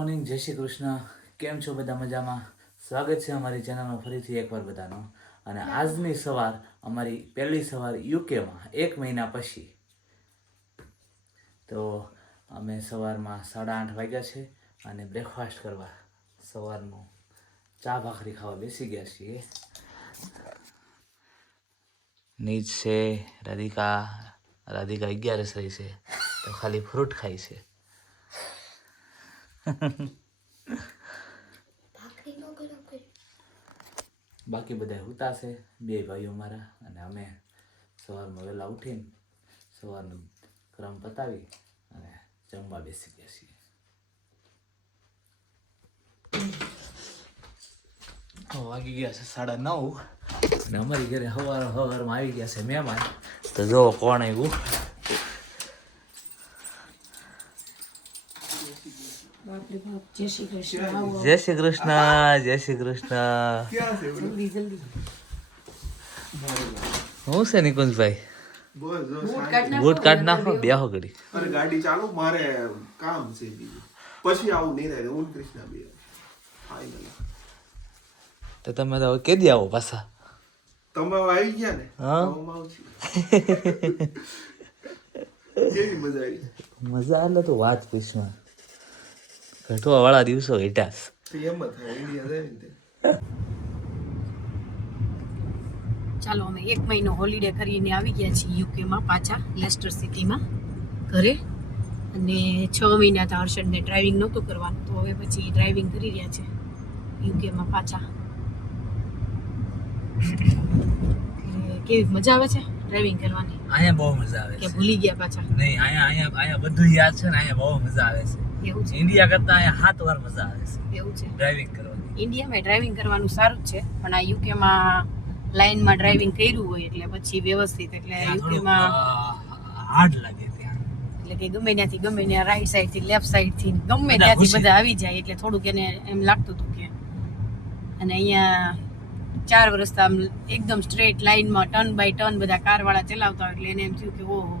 Morning જય શ્રી કૃષ્ણ. કેમ છો બધા મજામાં? સ્વાગત છે અમારી ચેનલમાં ફરીથી એકવાર બધાનો. અને આજની સવાર અમારી પહેલી સવાર યુકેમાં એક મહિના પછી. તો અમે સવારમાં સાડા આઠ વાગ્યા છે અને બ્રેકફાસ્ટ કરવા સવારનું ચા ભાખરી ખાવા બેસી ગયા છીએ. નીચ છે રાધિકા રાધિકા અગિયારસ રહી છે તો ખાલી ફ્રૂટ ખાય છે. બાકી બધા ઉતાશે છે બે ભાઈઓ મારા અને અમે સવારમાં વહેલા ઉઠીને સવારનો ક્રમ પતાવી અને જમવા બેસી ગયા છીએ. હવે વાગી ગયા છે સાડા નવ. અને અમારી ઘરે સવાર સવારમાં આવી ગયા છે મહેમાન. તો જો કોણ આવ્યું બાપરે બાપ જય શ્રી કૃષ્ણ. જય શ્રી કૃષ્ણ જય શ્રી કૃષ્ણ. જલ્દી જલ્દી. હું છે નિકુંજભાઈ? બૂટ કાઢ નાખો બે હો ઘડી. અરે ગાડી ચાલુ મારે કામ છે પછી આવું નહીં થાય ઓમ કૃષ્ણ કૃષ્ણા બે તો તમે તો કે કેદી આવો પાછા? તમે આવી ગયા ને? હા. મજા આવી? મજા એટલે તો વાત પૂછમાં ઘટવા વાળા દિવસો તે ચાલો અમે એક મહિનો હોલિડે કરીને આવી ગયા છીએ યુકેમાં પાછા લેસ્ટર સિટીમાં ઘરે. અને છ મહિના તો હર્ષદને ડ્રાઇવિંગ નહોતું કરવાનું તો હવે પછી ડ્રાઇવિંગ કરી રહ્યા છે યુકેમાં પાછા. એટલે કેવી મજા આવે છે ડ્રાઇવિંગ કરવાની? અહીંયા બહુ મજા આવે કે ભૂલી ગયા પાછા? નહીં અહીંયા અહીંયા અહીંયા બધું યાદ છે ને અહીંયા બહુ મજા આવે છે. એવું છે. ઇન્ડિયા કરતા અહીંયા હાથ વાર મજા આવે છે. એવું છે. ડ્રાઇવિંગ કરવાની. ઇન્ડિયામાં ડ્રાઇવિંગ કરવાનું સારું છે પણ આ યુકેમાં લાઇનમાં ડ્રાઇવિંગ કર્યું હોય એટલે પછી વ્યવસ્થિત એટલે યુકેમાં હાર્ડ લાગે ત્યાં. એટલે કે ગમે ત્યાંથી ગમે ત્યાં રાઈટ સાઈડથી લેફ્ટ સાઈડથી ગમે ત્યાંથી બધા આવી જાય એટલે થોડુંક એને એમ લાગતું હતું કે અને અહીંયા ચાર વર્ષ તો આમ એકદમ સ્ટ્રેટ લાઈનમાં ટર્ન બાય ટર્ન બધા કારવાળા ચલાવતા હોય એટલે એને એમ થયું કે ઓહો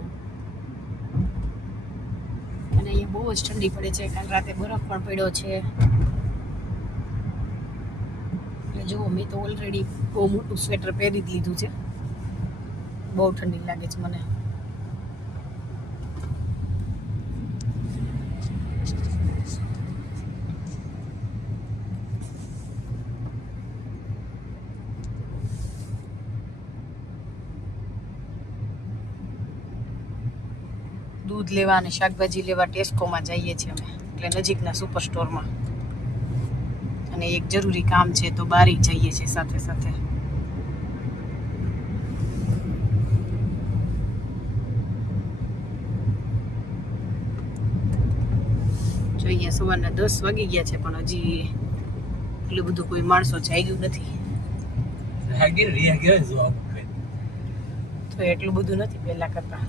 અને અહીંયા બહુ જ ઠંડી પડે છે. કાલ રાતે બરફ પણ પડ્યો છે. એટલે જુઓ, મેં તો ઓલરેડી બહુ મોટું સ્વેટર પહેરી જ લીધું છે. બહુ ઠંડી લાગે છે મને. દૂધ લેવા અને શાકભાજી લેવા ટેસ્કોમાં જઈએ છીએ અમે એટલે નજીકના સુપર સ્ટોરમાં અને એક જરૂરી કામ છે તો બારી જઈએ છીએ સાથે સાથે. જોઈએ સવારના દસ વાગી ગયા છે પણ હજી એટલું બધું કોઈ માણસો જાગ્યું નથી. તો એટલું બધું નથી પહેલા કરતા.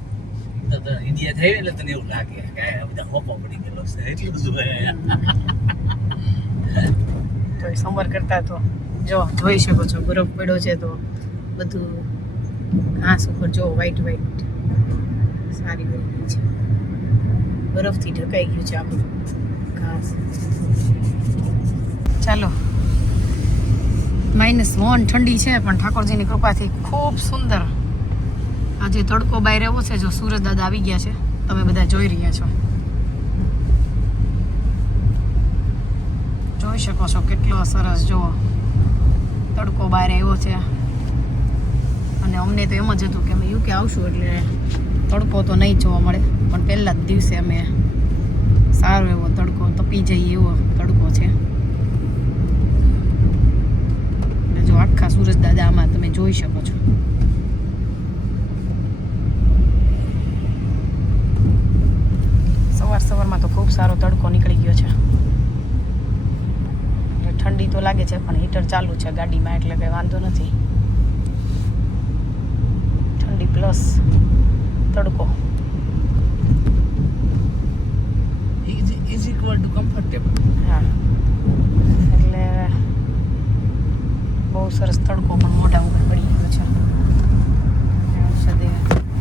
ઇન્ડિયા થઈ એટલે તને એવું લાગે કે બધા હોપો પડી ગયેલો છે, એટલું બધું તો સમર કરતા તો જો જોઈ શકો છો, બરફ પડ્યો છે તો બધું ઘાસ ઉપર જો વ્હાઈટ વ્હાઈટ સારી બની છે. બરફથી ઢકાઈ ગયું છે આપણું ઘાસ. ચાલો. માઇનસ વન ઠંડી છે, પણ ઠાકોરજીની કૃપાથી ખૂબ સુંદર આજે તડકો બહાર એવો છે, જો સુરજ દાદા આવી ગયા છે, તમે બધા જોઈ રહ્યા છો. જોઈ શકો છો કેટલો સરસ, જુઓ. તડકો બહાર આવ્યો છે. અને અમને તો એમ જ હતું કે અમે યુકે આવશું એટલે તડકો તો નહીં જોવા મળે, પણ પહેલા જ દિવસે અમે સારો એવો તડકો, તપી જઈએ એવો તડકો છે. જો આખા સુરજ દાદા આમાં તમે જોઈ શકો છો. સવાર સવારમાં તો ખૂબ સારો તડકો નીકળી ગયો છે. એટલે ઠંડી તો લાગે છે પણ હીટર ચાલુ છે ગાડીમાં એટલે કંઈ વાંધો નથી. ઠંડી પ્લસ તડકો. Is equal to comfortable. હા. એટલે બહુ સરસ તડકો પણ મોઢા ઉપર પડી ગયો છે.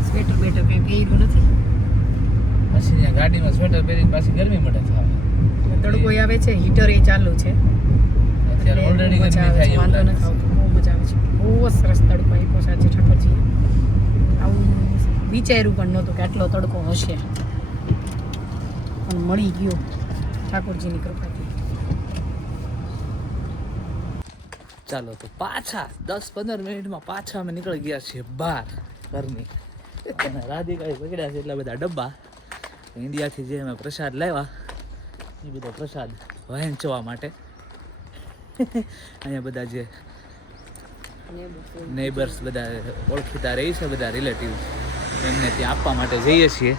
સ્વેટર બેટર કંઈ પહેર્યું નથી. પછી ત્યાં ગાડીમાં સ્વેટર પહેરીને પાછી ગરમી મટે થાય તડકો આવે છે હીટર એ ચાલુ છે. અત્યારે ઓલરેડી મજા ગરમી આવે છે વાંધો નથી આવતો બહુ મજા આવે છે. બહુ જ સરસ તડકો આપ્યો સાચે ઠાકોરજી આવું વિચાર્યું પણ નહોતું કે આટલો તડકો હશે. પણ મળી ગયો ઠાકોરજીની કૃપાથી. ચાલો તો પાછા દસ પંદર મિનિટમાં પાછા અમે નીકળી ગયા છીએ બહાર ઘરની. અને રાધિકાએ પકડ્યા છે એટલા બધા ડબ્બા. ઇન્ડિયાથી જે અમે પ્રસાદ લાવ્યા એ બધો પ્રસાદ વહેંચવા માટે. અહીંયા બધા જે નેબર્સ બધા ઓળખીતા રહી છે બધા રિલેટિવ એમને ત્યાં આપવા માટે જઈએ છીએ.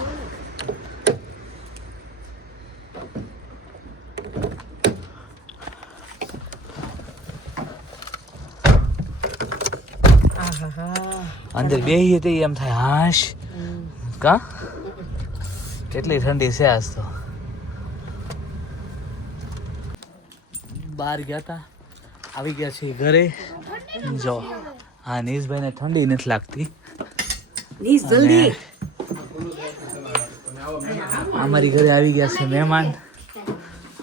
અંદર બે એમ થાય હાશ. કા? કેટલી ઠંડી છે આજ તો. બહાર ગયા હતા આવી ગયા છીએ ઘરે. જો હા નીશભાઈને ઠંડી નથી લાગતી. જલ્દી. અમારી ઘરે આવી ગયા છે મહેમાન.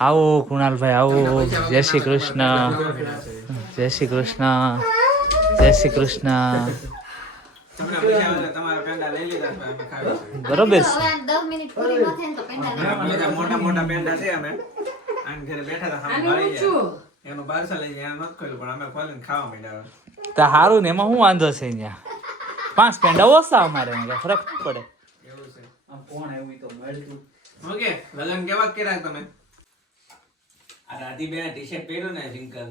આવો કુણાલભાઈ આવો. જય શ્રી કૃષ્ણ. જય શ્રી કૃષ્ણ. જય શ્રી કૃષ્ણ તમને મજા આવે તો તમારા પેંડા લઈ લીધા છે, અમે ખાવી છે. બરોબર મોટા મોટા પેંડા છે અમે. આને ઘરે બેઠા હતા સામે ગયા. એનું લઈ ગયા, નથી ખોલ્યું, પણ અમે ખોલીને ખાવા માંડ્યા તો સારું ને એમાં શું વાંધો છે અહીંયા? પાંચ પેંડા ઓછા અમારે ફરક પડે? એવું છે. કોણ આવ્યું તો મળતું. ઓકે, લગન કેવા કર્યા તમે? આ રાધીબેને ટી-શર્ટ પહેર્યું ને રિંકલ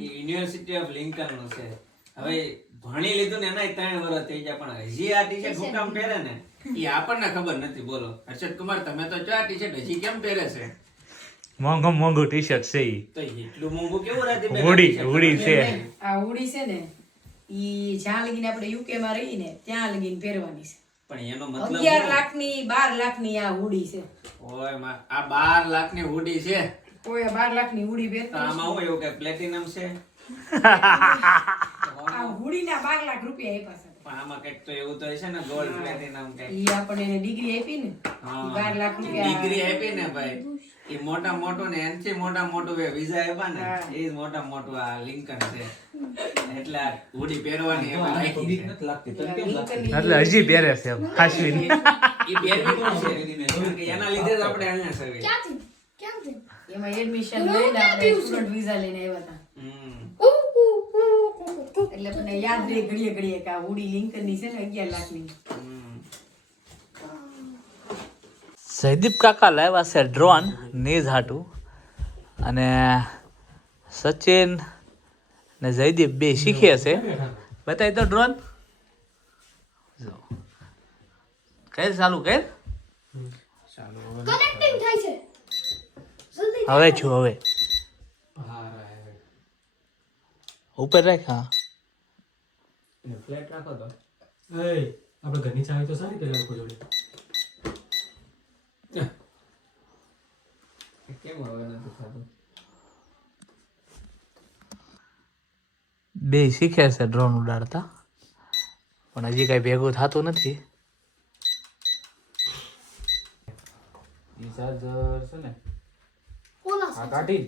એ યુનિવર્સિટી ઓફ લિંકનનું છે. હવે ભણી લીધું ને એના ત્રણ વર્ષ થઈ ગયા પણ હજી આ ટી-શર્ટ હું પહેરે ને. એ આપણને ખબર નથી બોલો. હર્ષદ કુમાર તમે તો ચા ટી-શર્ટ હજી કેમ પહેરે છે? મોંઘો મોંઘું ટી શર્ટ છે ઈ. તો એટલું મોંઘું કેવું હુડી, આ હુડી છે. આ હુડી છે ને ઈ જ્યાં લગીને આપણે યુકે માં રહી ને ત્યાં લગીને પહેરવાની છે. પણ એનો મતલબ અગિયાર લાખની બાર લાખની આ હુડી છે. ઓયમાં, આ બાર લાખની હુડી છે કોઈ બાર લાખની હુડી તો પહેરતો આમાં હોય એવું કે પ્લેટિનમ છે? આ હુડીના બાર લાખ રૂપિયા આપ્યા છે. પણ આમાં કંઈક તો એવું તો હશે ને ગોલ્ડ પ્લેટિનમ કંઈક. ઈ આપણને એને ડિગ્રી આપી ને ઈ બાર લાખ રૂપિયા ડિગ્રી આપી ને ભાઈ. એ મોટા મોટું ને એનથી મોટા મોટું એ વિઝા આપ્યા ને એ મોટા મોટું આ લિંકન છે. એટલે હુડી પહેરવાની એટલે હજી પહેરે છે પહેરવી એના લીધે જ આપણે અહીંયા સર્વે ક્યાંથી? ક્યાંથી? એમાં એડમિશન લઈને આપણે સ્ટુડન્ટ વિઝા લઈને આવ્યા હતા હમ. એટલે મને યાદ રહે ઘડીએ ઘડીએ કે આ હુડી લિંકનની છે ને અગિયાર લાખની. જયદીપ કાકા લાવ્યા છે ડ્રોન નીઝ હાટું. અને સચિન ને જયદીપ બે શીખે છે. બતાવી તો ડ્રોન જો. કર ચાલુ કઈ કનેક્ટિંગ થાય છે. જલ્દી હવે છું. હવે. ઉપર રાખ હા. ફ્લેટ રાખો તો એ આપણે ઘરની ચાવી તો સારી કરી લોકો જોડે. કેમ હવે નથી થતું? બે શીખે છે ડ્રોન ઉડાડતા. પણ હજી કઈ ભેગું થતું નથી. ચાર્જર છે ને. કાઢી.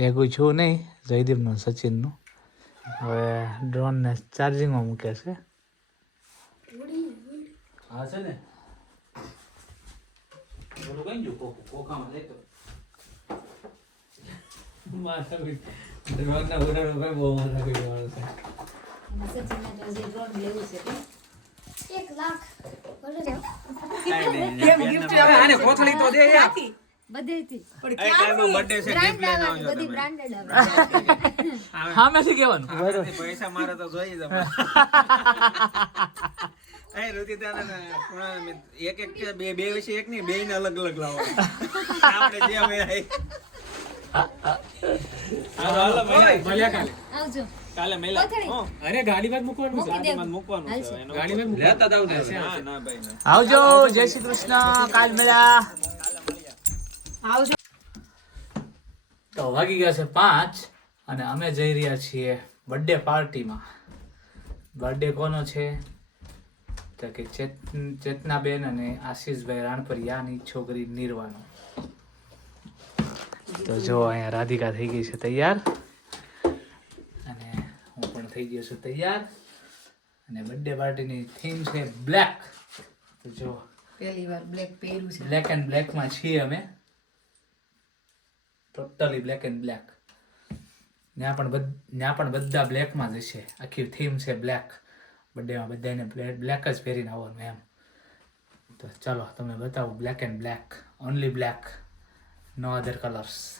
ભેગું છું નહીં જયદીપનું સચિનનું. હવે ડ્રોનને ચાર્જિંગમાં મૂકે છે. હા છે ને? એક લાખ. બધેથી. પણ છે? લઈને આવજો બધી બ્રાન્ડેડ આવે હા મેં કહેવાનું. પૈસા મારે તો જોઈએ જ એ રુચિતાને ને પૂર્ણાને મેં એક એક બે બે વિશે એક નહીં બે ને અલગ અલગ લાવો. આપણે જે અમે આઈ. હાલો, હાલો, મળ્યા. મળ્યા કાલે. આવજો. કાલે. અરે મૂકવાનું છે મૂકવાનું છે. લેતા જય શ્રી કૃષ્ણ કાલ મળ્યા. આવજો. તો વાગી ગયા છે પાંચ અને અમે જઈ રહ્યા છીએ બર્થડે પાર્ટીમાં બર્થડે કોનો છે? તો કે ચેત ચેતનાબેન અને આશીષભાઈ રાણપરિયાની છોકરી નિર્વાનો તો જો અહીંયા રાધિકા થઈ ગઈ છે તૈયાર. અને હું પણ થઈ ગયો છું તૈયાર. અને બર્થડે પાર્ટીની થીમ છે બ્લેક તો જો પહેલી વાર બ્લેક પહેર્યું છે. બ્લેક એન્ડ બ્લેકમાં છીએ અમે. ટોટલી બ્લેક એન્ડ બ્લેક ત્યાં પણ ત્યાં પણ બધા બ્લેકમાં જ હશે. આખી થીમ છે બ્લેક બર્થડેમાં બધાને બ્લેક જ પહેરીને આવવાનું એમ. તો ચાલો તમે બતાવો black and black only black no other colours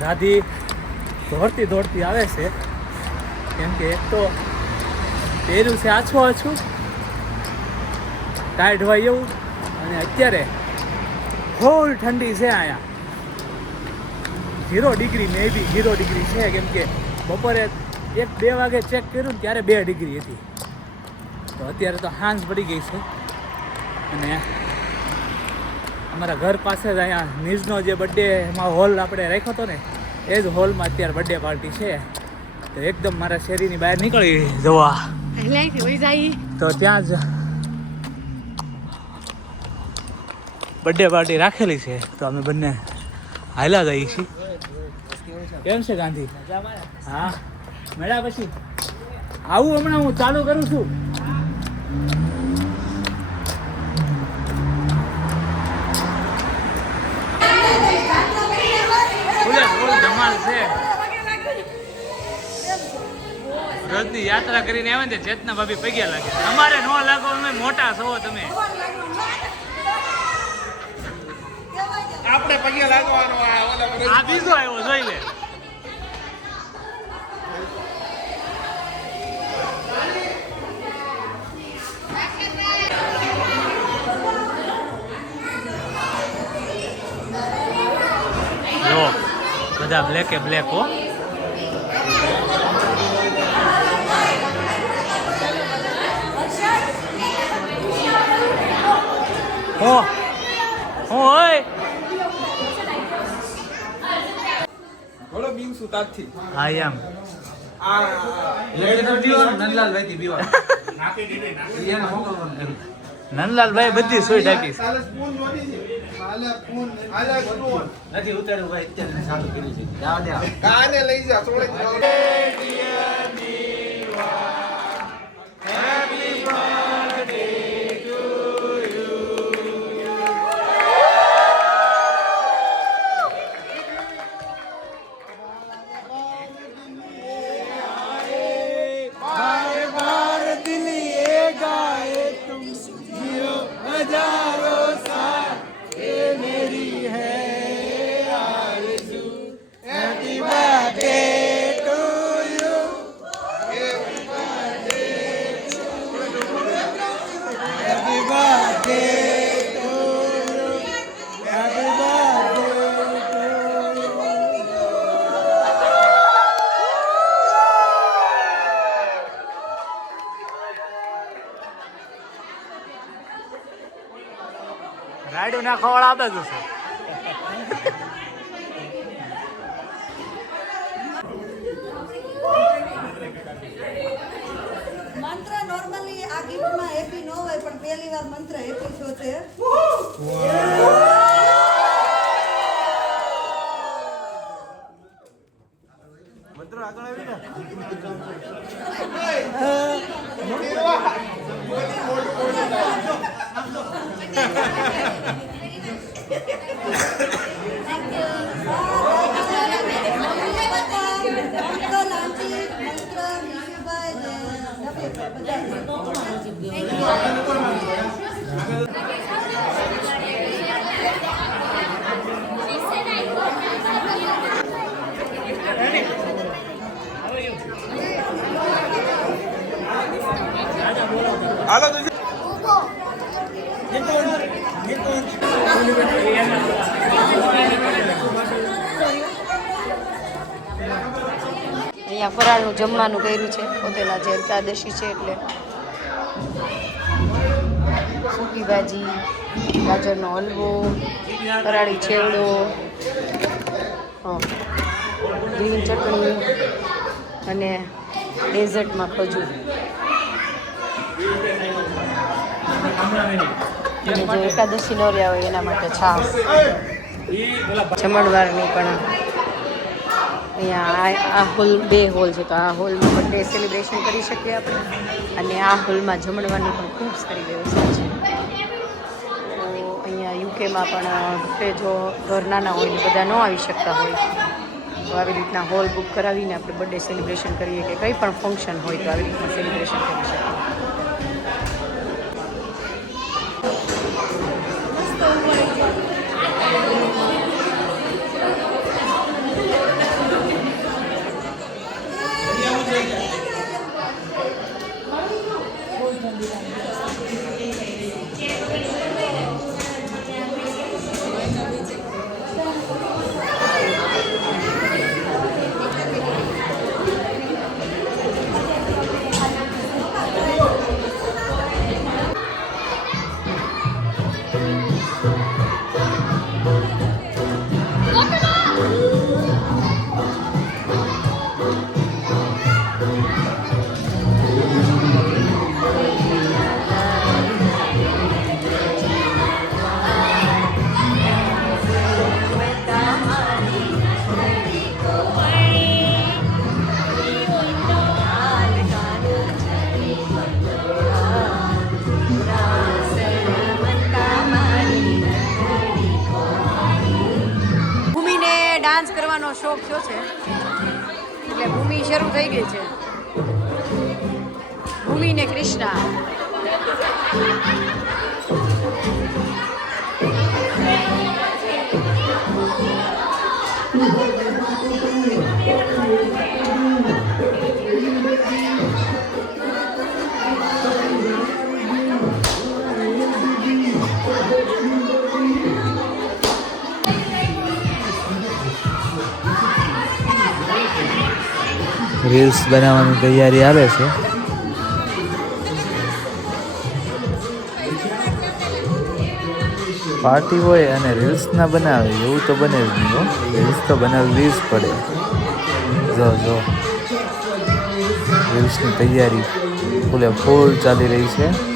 દાદી દોડતી દોડતી આવે છે. કેમ કે એક તો પહેર્યું છે આછું આછું. ટાઈટ હોય એવું. અને અત્યારે ફૂલ ઠંડી છે અહીંયા. Zero degree maybe zero degree છે. કેમ કે બપોરે એક બે વાગે ચેક કર્યું ત્યારે બે ડિગ્રી હતી. તો અત્યારે તો હાંસ પડી ગઈ છે. અને અમારા ઘર પાસે જ અહીંયા નિઝનો જે બર્થડેમાં હોલ આપણે રાખ્યો હતો ને એ જ હોલમાં અત્યારે બર્થડે પાર્ટી છે. તો એકદમ મારા શેરીની બહાર નીકળી જવા. તો ત્યાં જ બર્થડે પાર્ટી રાખેલી છે, તો અમે બંને હાલા જઈએ છીએ. કેમ છે ગાંધી? હા? મળ્યા પછી? આવું હમણાં હું ચાલુ કરું છે. રોજની યાત્રા કરીને આવે ને ચેતના ભાભી પગ્યા લાગે. અમારે નો લાગો, અમે મોટા છો તમે. આપણે પગે લાગવાનો આ બીજો આવ્યો, જોઈ લે. બધા બ્લેક એ બ્લેક હો. હો. હો, ઓય. બોલો બીન સુતાથી હા એમ. આ નંદલાલભાઈ બધી સોય ઢાકી. છે. સાલે સ્પૂન જોડી છે હાલે સ્પૂન હાલે સ્પૂન કાને લઈ જા સોળે રાયડું ખવડાવે જ છે મંત્ર નોર્મલી આ ગિફ્ટમાં હેપી ન હોય પણ પહેલી વાર મંત્ર હેપી છો. છે મંત્ર લાંચી મંત્ર મીઠુભાઈ ને નવીનભાઈ બધા હાલો અહીંયા ફરાળનું જમવાનું કર્યું છે. પોતેના જે એકાદશી છે એટલે સૂકી ભાજી, ગાજરનો હલવો, ફરાળી છેવડો ગ્રીન ચટણી અને ડેઝર્ટમાં ખજૂર. અને જે એકાદશી નો રહ્યા હોય એના માટે છાશ. જમણવારની પણ અહીંયા આ હોલ, બે હોલ છે તો આ હોલમાં બર્થડે સેલિબ્રેશન કરી શકીએ આપણે. અને આ હોલમાં જમણવાની પણ ખૂબ સારી વ્યવસ્થા છે. તો અહીંયા યુકેમાં પણ કે જો ઘર નાના હોય ને બધા ન આવી શકતા હોય, તો આવી રીતના હોલ બુક કરાવીને આપણે બર્થડે સેલિબ્રેશન કરીએ કે કંઈ પણ ફંક્શન હોય તો આવી રીતના સેલિબ્રેશન કરી શકીએ. રીલ્સ બનાવવાની તૈયારી આવે છે. પાર્ટી હોય અને રીલ્સ ના બનાવે, એવું તો બને જ નહીં હો. રીલ્સ તો બનાવવી જ પડે. જો જો. રીલ્સની તૈયારી ફૂલે ફૂલ ચાલી રહી છે.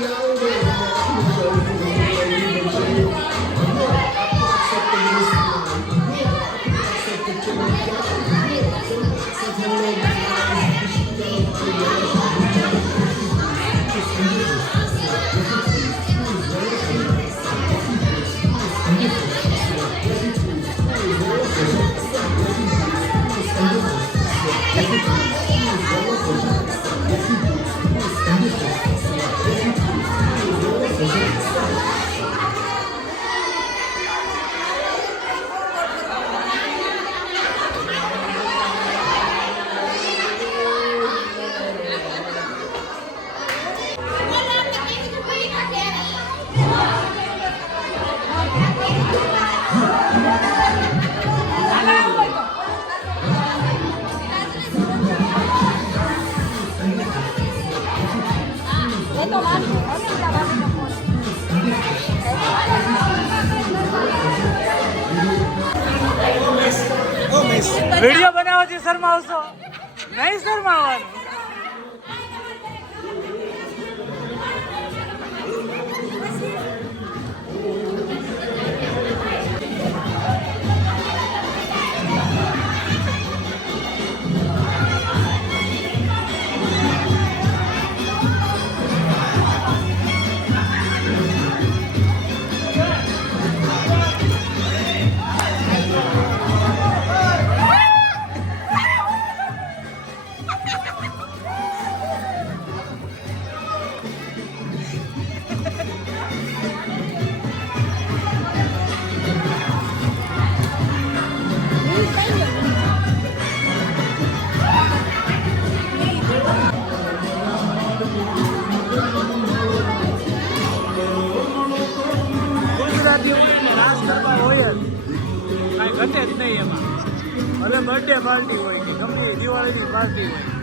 પાર્ટી હોય કે ગમે દિવાળીની પાર્ટી હોય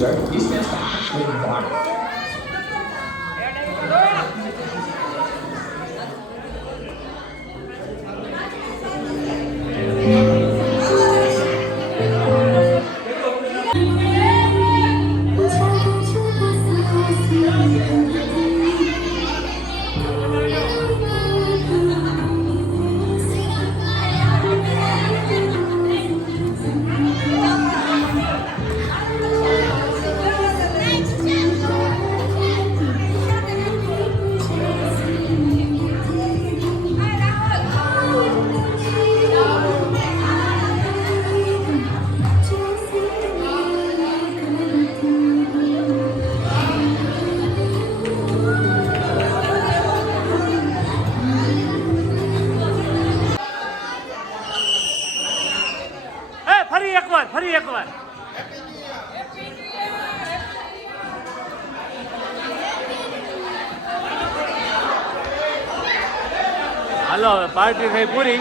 that distance પાર્ટી થઈ પૂરી.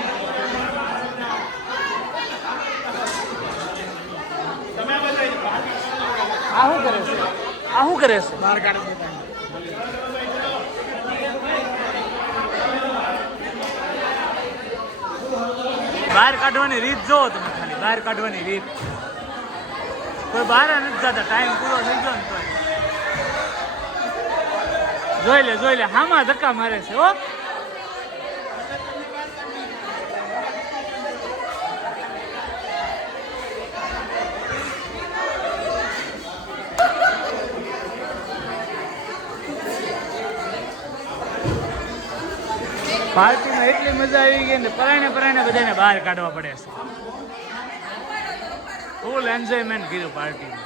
આ શું કરે છે? આ શું કરે છે? બહાર કાઢે બહાર કાઢવાની રીત જોવો તમે ખાલી. બહાર કાઢવાની રીત. કોઈ બહાર નથી જતા. ટાઈમ પૂરો થઈ ગયો ને તો જોઈ લે જોઈ લે. હામાં ધક્કા મારે છે હો. પાર્ટીમાં એટલી મજા આવી ગઈ ને પરાણે પરાણે બધાને બહાર કાઢવા પડે છે. ફૂલ એન્જોયમેન્ટ કર્યું પાર્ટીમાં.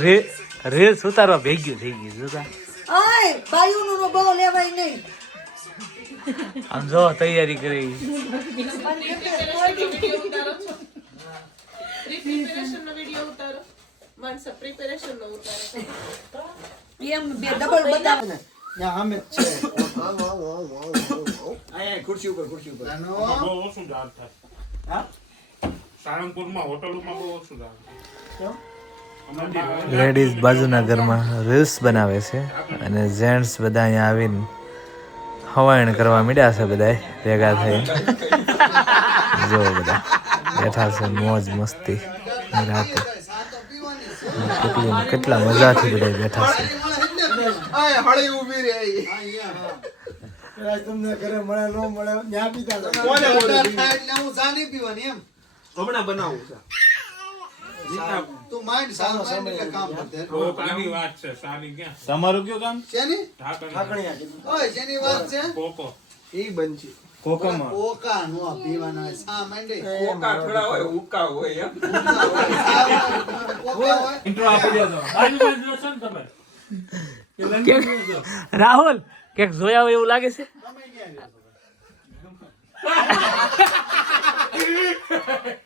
રે રીલ્સ ઉતારવા ભેગ્યું થઈ ગયું જોતા આય બાયુનું નો બહુ લેવાય નહીં. આમ જો તૈયારી કરી. એમ બે ડબલ બતાવ લેડીઝ બાજુના ઘરમાં રીલ્સ બનાવે છે અને જેન્ટ્સ બધા અહીંયા આવીને હવાયણ કરવા મીડ્યા છે બધા ભેગા થઈ જો બધા બેઠા છે મોજ મસ્તી રાતે. કેટલી કેટલા મજાથી બધા બેઠા છે. આય હળી ઊભી રહે કોને બોલે હમણાં બનાવું છે. કયું કે રાહુલ ક્યાંક જોયા હોય એવું લાગે છે? ઈ તમે હાય કીર્તિ.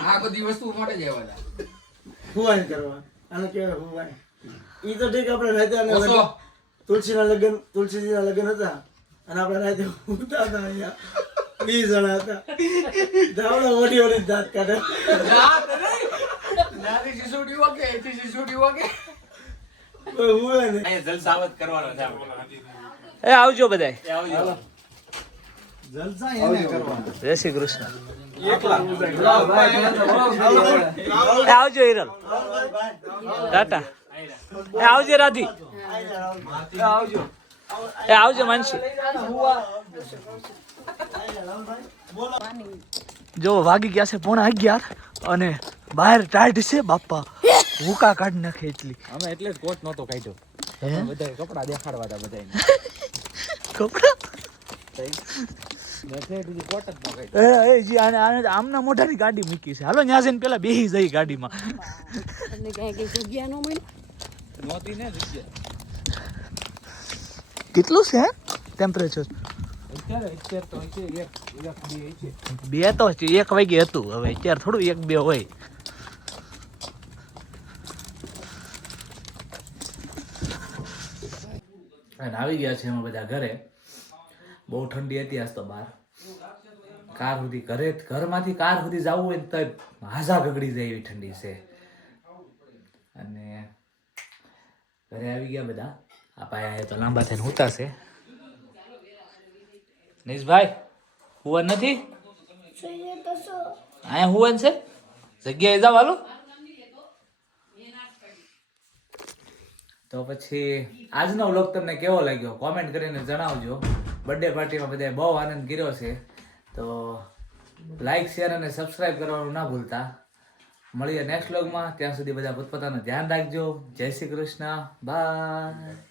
આ બધી વસ્તુ માટે જ. હુવાઈ કરવા આને કહેવાય હુવાઈ ઈ તો ઠીક આપણે ઓછો. લગ્ન- તુલસીના લગ્ન તુલસીજીના લગ્ન હતા અને આપણે રાતે ઉતા હતા અહીંયા વીસ જણા હતા. ધાવડા ઓડી ઓડી દાંત કાઢે નાની શિશુડી વાગે, એથી શિશુડી વાગે. કોઈ હુવે ને અહીંયા જલસાવત કરવાનો છે એ આવજો બધાય. આવજો. જલસા એને કરવાના જય શ્રી કૃષ્ણ. આવજો હિરલ. ટાટા. એ આવજો રાધી. એ આવજો. એ આવજો માનસી. જો વાગી ગયા છે પોણા અગિયાર અને બહાર ટાઈટ છે બાપા હુકા કાઢી નાખે એટલી. અમે એટલે જ કોટ નહોતો કાઢ્યો. બધા કપડા દેખાડવા હતા બધા કપડા? આમના મોઢાની ગાડી મૂકી છે. હાલો ત્યાં જઈને પેલા બેસી જઈ ગાડીમાં. કઈ જગ્યા ન ને કેટલું છે ટેમ્પરેચર બે છે. બે તો એક વાગે હતું. હવે અત્યારે થોડું એક બે હોય. અને આવી ગયા છે અમે બધા ઘરે. બહુ ઠંડી હતી આજ તો બહાર. કાર સુધી ઘરે ઘરમાંથી કાર સુધી જવું હોય ને તો હાજા ગગડી જાય એવી ઠંડી છે. અને ઘરે આવી ગયા બધા. આ પાયા તો લાંબા થઈને છે નીશભાઈ હુવન નથી? અહીંયા હુવન છે? જગ્યાએ જાવ હાલો. તો પછી આજનો વ્લોગ તમને કેવો લાગ્યો? કોમેન્ટ કરીને જણાવજો. બર્થડે પાર્ટીમાં બધાએ બહુ આનંદ કર્યો છે. તો લાઈક શેર અને સબસ્ક્રાઇબ કરવાનું ના ભૂલતા. મળીએ નેક્સ્ટ વ્લોગમાં ત્યાં સુધી બધા પોતપોતાનું ધ્યાન રાખજો. જય શ્રી કૃષ્ણ. બાય